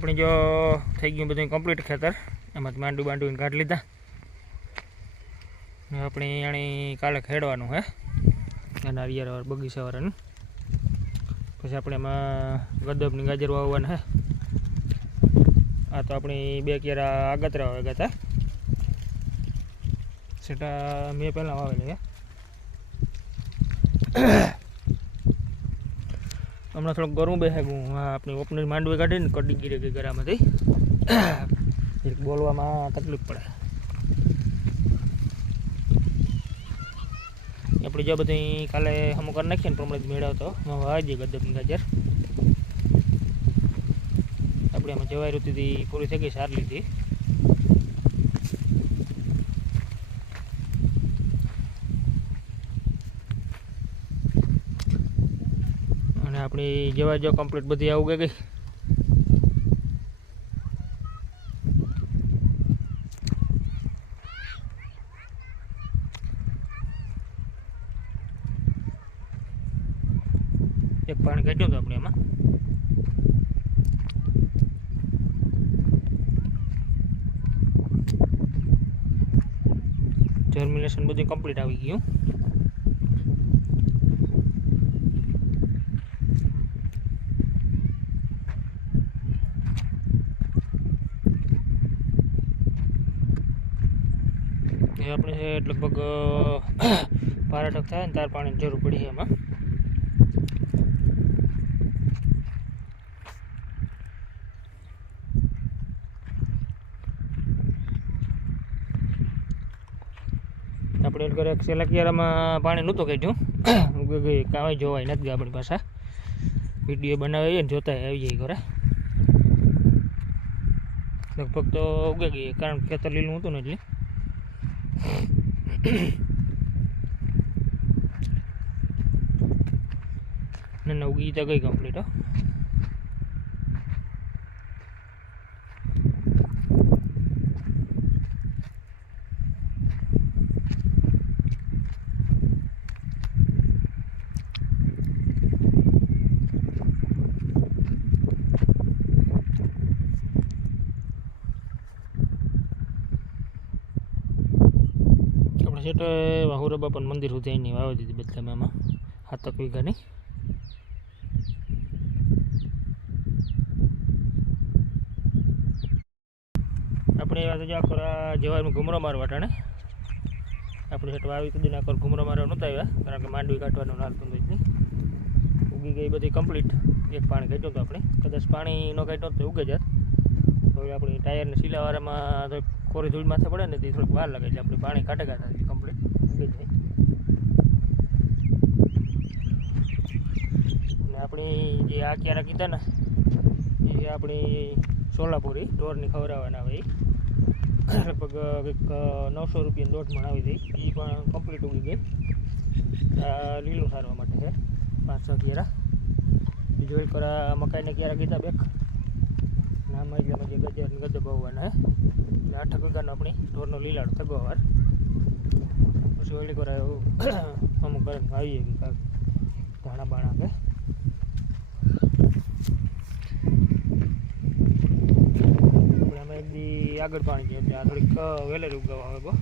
આપણે જો થઈ ગયું બધું કમ્પ્લીટ ખેતર, એમાંથી માંડવીને કાઢી લીધા. આપણે અહીં કાલે ખેડવાનું હે એના હરિયાર બગીચાવાળાનું. પછી આપણે એમાં ગદબની ગાજર વાવવાના હે. આ તો આપણી 2 કેરા આગતરા વાવ્યા હતા, સેટા મેં પહેલાં વાવેલા હે. હમણાં થોડુંક ગરમ બેસાગું. આપણી ઓપનર માંડવી કાઢીને કડી ગીરે ગઈ ગરામાંથી બોલવામાં તકલીફ પડે. આપણે જો બધી કાલે અમુક કરી નાખીએ ને પ્રમાણે મેળવતો વાવી દઈએ ગદબની ગાજર. આપણે એમાં જવાઈ ઋતુથી પૂરી થઈ ગઈ, સારી લીધી. અને આપણી જવાઈ જો કમ્પ્લીટ બધી આવું ગઈ. એક પાણી કાઢ્યું હતું આપણે એમાં. જર્મિનેશન બધું કમ્પ્લીટ આવી ગયું. એ આપણે લગભગ 12 થાય ને તાર પાણીની જરૂર પડી એમાં. આપણે એટલે કરે છેલ્લા કિયારામાં પાણી નહોતું કાઢ્યું, કાંઈ જોવાય નથી ગયા આપણી પાસે. વિડીયો બનાવીએ ને જોતા આવી જાય ઘરે. લગભગ તો ઉગી ગઈ, કારણ ખેતર લીલું હતું ને એટલે. ના ઉગી તો ગઈ કમ્પ્લીટ. સેટ વાહુરા બાપા મંદિર સુધી એની વાવી દીધી બદલામાં એમાં 7 વીઘાની. આપણે એવા તો આખો જવારમાં ઘૂમરો મારવા ટાણે આપણે સેટ વાવી કદી આખો ઘૂમરો મારવા નહોતા આવ્યા, કારણ કે માંડવી કાઢવાનું નાલતું નથી. ઉગી ગઈ બધી કમ્પ્લીટ. એક પાણી કાઢ્યું હતું આપણે, કદાચ પાણી ન કાઢ્યું તો ઉગે જાત. તો આપણે ટાયરને સિલાવાળામાં તો કોરી ધૂળ માથે પડે ને તે થોડીક વાર લાગે છે. આપણે પાણી કાઢે કાઢે કમ્પ્લીટ ઉગી જાય. અને આપણી જે આ ક્યારા કીધા ને એ આપણી સોલાપુરી ઢોરની ખવડાવવાના હોય. લગભગ કંઈક 900 રૂપિયાની દોઢ આવી જાય. એ પણ કમ્પ્લીટ ઉગી ગઈ. લીલું સારવા માટે છે 5-6 ક્યારા. બીજું એક મકાઈને ક્યારા કીધા 2. નામાં એટલામાં જે ગજર ગદબ આવવાના હે. એટલે 8 વીઘાનો આપણી ઢોરનો લીલાડો થગવાર. પછી ઓલી કરાય અમુક કરે આવીએ કે ધાણા બાણા કે. આપણે આમાં એક દી આગળ પાણી છે એટલે આ થોડીક વેલેર ઉગાવા આવે.